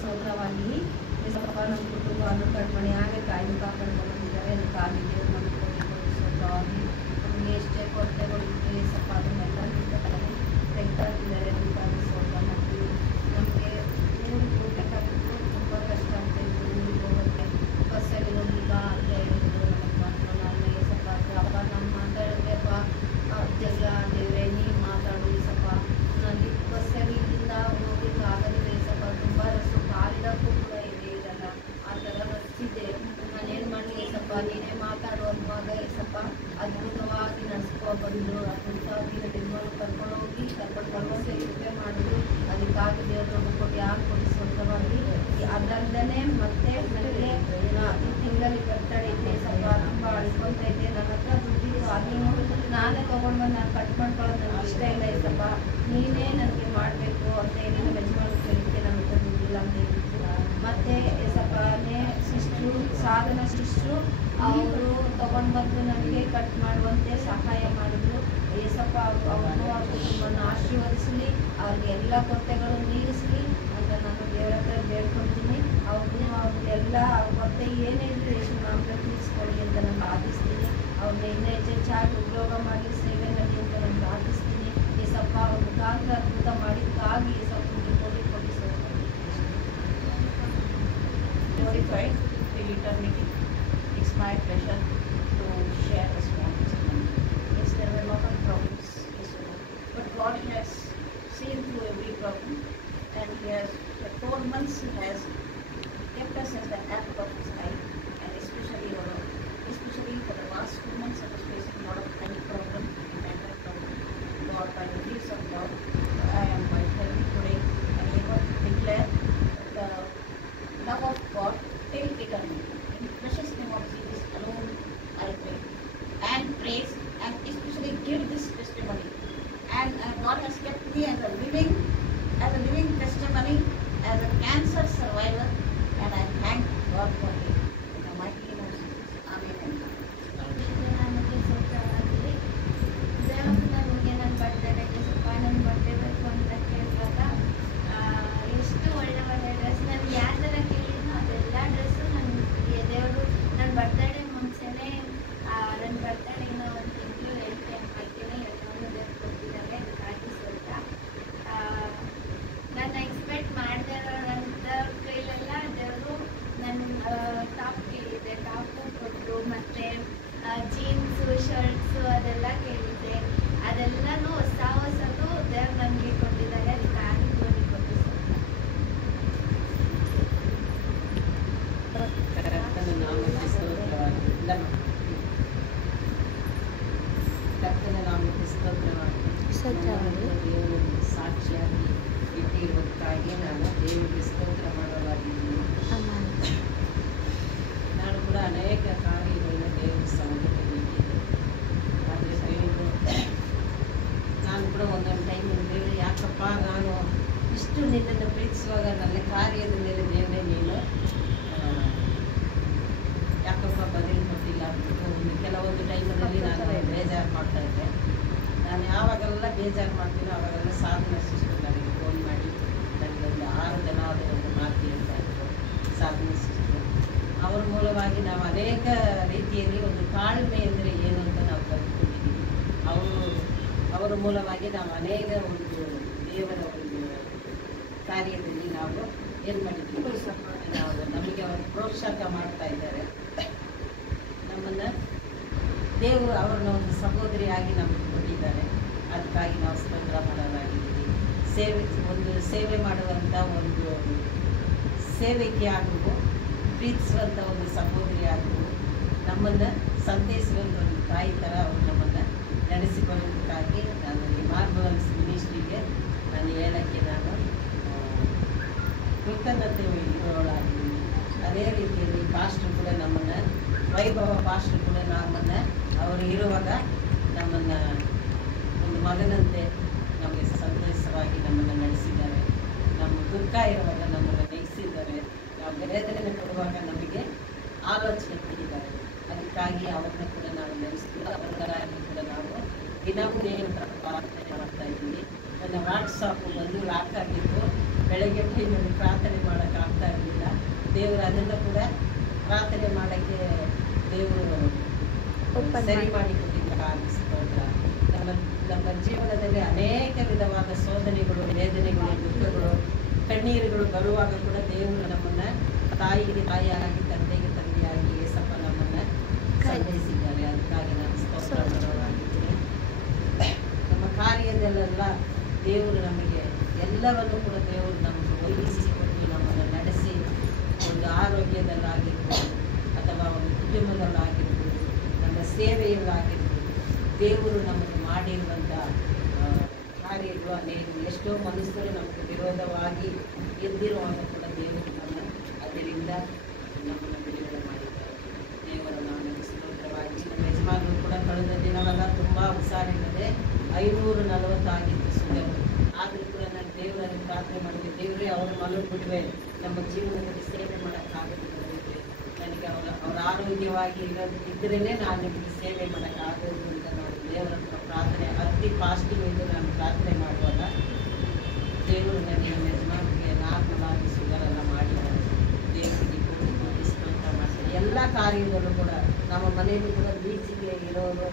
ಸೋದರವಾಗಿ ಸ್ವಲ್ಪ ನಮ್ಮ ಕುಟುಂಬವನ್ನು ಕಣ್ಮಣಿಯಾಗಿ ಕಾಯ್ದು ಕಾಪಾಡ್ಕೊಂಡು ಬಂದಿದ್ದಾರೆ. ಅದಕ್ಕಾಗಿ ದೇವರು ನಮಗೆ ಸೋದರವಾಗಿ ನಮಗೆ ಎಷ್ಟೇ ಕೊರತೆಗಳು ಇದ್ದರೆ ಸ್ವಲ್ಪ ಅದನ್ನೆಲ್ಲ ತೆಗ್ತಾ ಇದ್ದಾರೆ. ಅದಕ್ಕಾಗಿ ಸೋದರ ಮಾಡ್ತೀವಿ. ನಮಗೆ ಊರಿಗೆ ಹೋಗ್ಬೇಕಾಗಿತ್ತು, ತುಂಬ ಕಷ್ಟ ಆಗ್ತಾಯಿತ್ತು ಊರಿಗೆ ಹೋಗೋಕ್ಕೆ. ಬಸ್ಸಲ್ಲಿ ಈಗ ಅಂತ ಹೇಳಿದ್ರು ನಮಗೆ ಮಾತಾಡೋಣ ಸ್ವಲ್ಪ ಅಪ್ಪ ನಾನು ಮಾತಾಡಿದ್ರೆ ಜಗಳ ದೇವರೇ ನೀನು ಮಾತಾಡು ಸ್ವಲ್ಪ ನನಗೆ ಬಸ್ಸಲ್ಲಿ ಇಲ್ಲಿಂದ ಹೋಗ್ಲಿಕ್ಕೆ ಆಗೋದಿಲ್ಲ ಸ್ವಲ್ಪ ತುಂಬ ರಸ್ಸು ಕಾಲಿಡೋಕ್ಕೂ ಕೂಡ ಇರಲ್ಲ, ಆ ಥರ ರಸ್ಸಿದೆ. ನಾನೇನು ಮಾಡಲಿ ಸ್ವಲ್ಪ ನೀನೇ ಮಾತಾಡು ಅನ್ನುವಾಗ ಸ್ವಲ್ಪ ಅದ್ಭುತವಾಗಿ ನಡೆಸ್ಕೊ ಬಂದರು. ಅದ್ಭುತವಾಗಿ ಬೆಂಗಳೂರು ಕರ್ಕೊಂಡು ಬರುವಂತೆ ಕೃಪೆ ಮಾಡಿದ್ರು. ಅದಕ್ಕಾಗಿ ದೇವರು ಕೊಟ್ಟು ಯಾರು ಕೊಟ್ಟು ಸ್ವಂತವಾಗಿ ಅದಲ್ಲದೆ ಮತ್ತೆ ನನಗೆ ಈ ತಿಂಗಳಲ್ಲಿ ಬರ್ತಡೆ ಇದೆ, ಸ್ವಲ್ಪ ತುಂಬ ಅಳ್ಕೊತ ಇದ್ದೆ. ನನ್ನ ಹತ್ರ ದುಡ್ಡಿದ್ದು ಅದನ್ನು ನಾನೇ ತೊಗೊಂಡು ಬಂದು ನಾನು ಕಟ್ ಮಾಡ್ಕೊಳ್ಳೋದು ನನಗೆ ಇಷ್ಟ ಇಲ್ಲ. ಸ್ವಲ್ಪ ನೀನೇ ನನಗೆ ಮಾಡಬೇಕು ಅಂತ ಹೇಳಿ ನಮ್ಮ ಯಜಮಾನ ಕೇಳಿದ್ದೆ. ನನ್ನ ಹತ್ರ ದುಡ್ಡಿಲ್ಲ ಅಂತ ಹೇಳಿದ್ರು. ಮತ್ತು ಸ್ವಲ್ಪನೇ ಸಿಸ್ಟ್ರು ಸಾಧನ ಸಿಸ್ಟ್ರು ಅವರು ತೊಗೊಂಡು ಬಂದು ನನಗೆ ಕಟ್ ಮಾಡುವಂತೆ ಸಹಾಯ ಮಾಡಿದ್ರು. ಸ್ವಲ್ಪ ಅವ್ರನ್ನೂ ಅವ್ರ ಕುಟುಂಬವನ್ನು ಆಶೀರ್ವದಿಸಲಿ, ಅವ್ರಿಗೆ ಎಲ್ಲ ಕೊರತೆಗಳು ನೀಗಿಸಲಿ ಅಂತ ನಾನು ದೇವರ ಹತ್ರ ಬೇಡ್ಕೊಳ್ತೀನಿ. ಅವ್ರಿಗೆಲ್ಲ ಕೊರತೆ ಏನೇ ಇದ್ದರೂ ಯೇಸು ನಾಮದಲ್ಲಿ ತೀರಿಸ್ಕೊಳ್ಳಿ ಅಂತ ನಾನು ಪ್ರಾರ್ಥಿಸ್ತೀನಿ. ಅವ್ರನ್ನ ಇನ್ನೂ ಹೆಚ್ಚೆಚ್ಚಾಗಿ ಉದ್ಯೋಗ ಮಾಡಿ ಸೇವೆ ನಡಿ ಅಂತ ನಾನು ಪ್ರಾರ್ಥಿಸ್ತೀನಿ. ಈ ಸ್ವಲ್ಪ ಅವ್ರ ಮುಖಾಂತರ ಅದ್ಭುತ ಮಾಡಿದ್ದಕ್ಕಾಗಿ ಈ ಸ್ವಲ್ಪ ಕೊಡಿ Glorified till eternity. It's my pleasure to share a small testimony. Yes, there were a lot of problems, yes, but God has seen through every problem, and He has, for 4 months, He has kept us as the apple of His eye, and especially for the past 2 months, I was facing a lot of health problems, mental problems. God, by the grace of God, I am quite healthy today, and I want to declare the love of God till eternity. In the precious name of Jesus alone, I pray and praise and especially give this testimony. And God has kept me as a living testimony, as a cancer survivor, and I thank God for it. In the mighty name of Jesus. Amen. ನಮಗೆ ಸೂಕ್ತವಾಗಲಿ. ದೇವರು ನಮಗೆ ನನ್ನ ಬರ್ತಡೇಗೆ ಸ್ವಲ್ಪ ನನ್ನ birthday ಬೇಕು ಅಂತ ಕೇಳಿದಾಗ ಎಷ್ಟು ಒಳ್ಳೆ ಡ್ರೆಸ್ ನಾನು ಯಾವ ಥರ ಕೇಳಿದ್ನೋ ಅದೆಲ್ಲ ಡ್ರೆಸ್ಸು ನನಗೆ ದೇವರು ನನ್ನ ಬರ್ತಡೇ ಮುಂಚೆನೇ ನನ್ನ ಬರ್ತಡೇನ ಒಂದು ತಿಂಗಳು ಹೇಳ್ತೇನೆ ಮಾಡ್ತೀನಿ ಎಲ್ಲರೂ ದೇವ್ರು ಕೊಟ್ಟಿದ್ದಾರೆ. ಅದಕ್ಕಾಗಿ ಸ್ವಲ್ಪ ನಾನು ಎಕ್ಸ್ಪೆಕ್ಟ್ ಮಾಡದೇ ಇರೋಂಥ ಕೈಲೆಲ್ಲ ದೇವರು ನನ್ನ ಟಾಪ್ ಕೇಳಿದ್ದೆ, ಟಾಪು ಕೊಟ್ಟರು. ಮತ್ತು ಜೀನ್ಸು ಶರ್ಟ್ಸು ಅದೆಲ್ಲ ಕೇಳಿದ್ದೆ. ಅದೆಲ್ಲನೂ ಹೊಸದು ದೇವ್ರು ನನಗೆ ಕೊಟ್ಟಿದ್ದಾರೆ. ಅದಕ್ಕಾಗಿ ದೇವರಿಗೆ ಕೊಟ್ಟು ಕರ್ತನ ನಾಮಕ್ಕೆ ಸ್ತೋತ್ರವಾಗಲಿ. ಕರ್ತನ ನಾಮಕ್ಕೆ ಸ್ತೋತ್ರವಾಗಲಿ. ದೇವರನ್ನು ಸಾಕ್ಷಿಯಾಗಿ ಇಟ್ಟಿರುವುದಕ್ಕಾಗಿ ನಾನು ದೇವರಿಗೆ ಸ್ತೋತ್ರ ಮಾಡಲಾಗಿದ್ದೀನಿ. ನಾನು ಕೂಡ ಅನೇಕ ಕಾರ್ಯಗಳನ್ನು ದೇವರ ಸಮ್ಮುಖದಲ್ಲಿ ಇಟ್ಟಿದ್ದೆ. ಆದರೆ ದೇವರು ನಾನು ಕೂಡ ಒಂದೊಂದು ಟೈಮಲ್ಲಿ ದೇವರು ಯಾಕಪ್ಪ ನಾನು ಇಷ್ಟು ನಿನ್ನನ್ನು ಪ್ರೀತಿಸುವಾಗ ನನ್ನ ಕಾರ್ಯದ ಮೇಲೆ ದೇವರೇ ನೀನು ಯಾಕಪ್ಪ ಬದಲು ಕೊಟ್ಟಿಲ್ಲ ಅಂದ್ಬಿಟ್ಟು ಕೆಲವೊಂದು ಟೈಮಲ್ಲಿ ನಾನು ಬೇಜಾರು ಮಾಡ್ತಾಯಿದ್ದೆ. ನಾನು ಯಾವಾಗೆಲ್ಲ ಬೇಜಾರು ಮಾಡ್ತೀನೋ ಆವಾಗೆಲ್ಲ ಸಾಧನ ಸಿಸ್ಟರ್ ನನಗೆ ಫೋನ್ ಮಾಡಿ ನನಗೊಂದು 6 ಜನ ಅದರೊಂದು ಮಾತು ಹೇಳ್ತಾ ಇದ್ರು. ಸಾಧನ ಸಿಸ್ಟರ್ ಅವರ ಮೂಲವಾಗಿ ನಾವು ಅನೇಕ ರೀತಿಯಲ್ಲಿ ಒಂದು ತಾಳ್ಮೆ ಅಂದರೆ ಏನು ಅಂತ ನಾವು ಕಲ್ತ್ಕೊಂಡಿದ್ದೀವಿ. ಅವರ ಮೂಲವಾಗಿ ನಾವು ಅನೇಕ ಒಂದು ದೇವರ ಒಂದು ಕಾರ್ಯದಲ್ಲಿ ನಾವು ಏನು ಮಾಡಿದ್ದೀವಿ, ನಾವು ನಮಗೆ ಅವರು ಪ್ರೋತ್ಸಾಹ ಮಾಡ್ತಾ ಇದ್ದಾರೆ. ನಮ್ಮನ್ನು ದೇವರು ಅವರನ್ನ ಒಂದು ಸಹೋದರಿಯಾಗಿ ನಮಗೆ ಕೊಟ್ಟಿದ್ದಾರೆ. ಅದಕ್ಕಾಗಿ ನಾವು ಸ್ತೋತ್ರ ಮಾಡಲಾಗಿದ್ದೀವಿ. ಸೇವೆ ಮಾಡುವಂಥ ಒಂದು ಸೇವೆಗೆ ಆಗುವು, ಪ್ರೀತಿಸುವಂಥ ಒಂದು ಸಹೋದರಿ ಆಗುವು, ನಮ್ಮನ್ನು ಸಂತೈಸುವಂಥ ಒಂದು ತಾಯಿ ಥರ ಅವರು ನಮ್ಮನ್ನು ನಡೆಸಿಕೊಳ್ಳೋದಕ್ಕಾಗಿ ನಾನು ಈ ಮಾರ್ಬಲ್ಸ್ ಮಿನಿಸ್ಟ್ರಿಗೆ ನಾನು ಹೇಳೋಕ್ಕೆ ನಾನು ಕೃತಜ್ಞತೆ ಇರೋಳಾಗಿದ್ದೀನಿ. ಅದೇ ರೀತಿಯಲ್ಲಿ ಪಾಸ್ಟ್ರು ಕೂಡ ನಮ್ಮನ್ನು ವೈಭವ ಪಾಸ್ಟ್ರು ಕೂಡ ನಮ್ಮನ್ನು ಅವರು ಇರುವಾಗ ನಮ್ಮನ್ನು ಒಂದು ಮಗನಂತೆ ನಮಗೆ ಸಂತೋಷವಾಗಿ ನಮ್ಮನ್ನು ನಡೆಸಿದ್ದಾರೆ. ನಮ್ಮ ದುಃಖ ಇರುವಾಗ ನಮ್ಮನ್ನು ನಗಿಸಿದ್ದಾರೆ. ನಾವು ವೇದನೆ ಕೊಡುವಾಗ ನಮಗೆ ಆಲೋಚನೆ ಕೊಟ್ಟಿದ್ದಾರೆ. ಅದಕ್ಕಾಗಿ ಅವ್ರನ್ನ ಕೂಡ ನಾವು ನೆನೆಸ್ತೀವಿ. ಅವರಿಗಾಗಿ ಕೂಡ ನಾವು ದಿನವೂ ಪ್ರಾರ್ಥನೆ ಮಾಡ್ತಾ ಇದ್ದೀವಿ. ನನ್ನ ವಾಟ್ಸಾಪ್ ಬಂದು ಲಾಕ್ ಆಗಿತ್ತು. ಬೆಳಗ್ಗೆ ಟೈಮಲ್ಲಿ ಪ್ರಾರ್ಥನೆ ಮಾಡೋಕ್ಕಾಗ್ತಾ ಇರಲಿಲ್ಲ. ದೇವರು ಅದನ್ನು ಕೂಡ ಪ್ರಾರ್ಥನೆ ಮಾಡೋಕ್ಕೆ ದೇವರು ಸರಿ ಮಾಡಿಕೊಟ್ಟಿದ್ದಾರೆ. ಸ್ತೋತ್ರ. ನಮ್ಮ ಜೀವನದಲ್ಲಿ ಅನೇಕ ವಿಧವಾದ ಶೋಧನೆಗಳು, ವೇದನೆಗಳು, ದುಃಖಗಳು, ಕಣ್ಣೀರುಗಳು ಬರುವಾಗ ಕೂಡ ದೇವರು ನಮ್ಮನ್ನು ತಾಯಿಗೆ ತಾಯಿಯಾಗಿ, ತಂದೆಗೆ ತಂದೆಯಾಗಿ ಏಸಪ್ಪ ನಮ್ಮನ್ನು ಸಂತೈಸಿದ್ದಾರೆ. ಅದಕ್ಕಾಗಿ ನಾನು ಸ್ತೋತ್ರ ಮಾಡೋವಾಗಿದ್ದೀನಿ. ನಮ್ಮ ಕಾರ್ಯದಲ್ಲೆಲ್ಲ ದೇವರು ನಮಗೆ ಎಲ್ಲವನ್ನು ಕೂಡ ದೇವರು ನಮಗೆ ಒದಗಿಸಿಕೊಟ್ಟು ನಮ್ಮನ್ನು ನಡೆಸಿ, ಒಂದು ಆರೋಗ್ಯದಲ್ಲಾಗಿರ್ಬೋದು ಅಥವಾ ಒಂದು ಕುಟುಂಬದಲ್ಲಾಗಿರ್ಬೋದು, ನಮ್ಮ ಸೇವೆಯಲ್ಲಾಗಿರ್ಬೋದು, ದೇವರು ನಮಗೆ ಮಾಡಿರುವಂಥ ಕಾರ್ಯಗಳು ಅನೇಕ. ಎಷ್ಟೋ ಮನುಷ್ಯರು ನಮಗೆ ವಿರೋಧವಾಗಿ ಎದ್ದಿರುವಾಗ ಕೂಡ ದೇವರು ಅದರಿಂದ ನಮ್ಮನ್ನು ಬಿಡುಗಡೆ ಮಾಡಿದ್ದಾರೆ. ದೇವರ ನಾಮಕ್ಕೆ ಸ್ತೋತ್ರವಾಗಿ. ನಮ್ಮ ಯಜಮಾನರು ಕೂಡ ಕಳೆದ ದಿನವೆಲ್ಲ ತುಂಬ ಹುಷಾರಿಲ್ಲದೆ 540 ಆಗಿತ್ತು ಸುಧವು. ಆದರೂ ಕೂಡ ನಾನು ದೇವರಲ್ಲಿ ಪ್ರಾರ್ಥನೆ ಮಾಡಿದೆ, ದೇವರೇ ಅವರು ಮಲಗಿಬಿಟ್ರೆ ನಮ್ಮ ಜೀವನದಲ್ಲಿ ಸೇವೆ ಮಾಡೋಕ್ಕಾಗೋದಿಲ್ಲ. ನನಗೆ ಅವರ ಆರೋಗ್ಯವಾಗಿ ಇದ್ರೇ ನಾನು ನಿಮಗೆ ಸೇವೆ ಮಾಡೋಕ್ಕಾಗೋದು ಅಂತ ನಾನು ದೇವರ ಹತ್ರ ಪ್ರಾರ್ಥನೆ ಅತಿ ಫಾಸ್ಟಿಂಗ್ ಇದು ನಾನು ಪ್ರಾರ್ಥನೆ ಮಾಡುವಾಗ ದೇವರು ನನಗೆ ನಮ್ಮ ಯಜಮಾನಿಗೆ ನಾರ್ಮಲ್ ಆಗಿ ಶುಗರೆಲ್ಲ ಮಾಡಿ ದೇವರಿಗೆ ಕೋಟಿ ಸ್ತೋತ್ರ ಮಾಡ್ತಾರೆ. ಎಲ್ಲ ಕಾರ್ಯದಲ್ಲೂ ಕೂಡ ನಮ್ಮ ಮನೆಯಲ್ಲೂ ಕೂಡ ಬೀಚಿಗೆ ಇರೋರು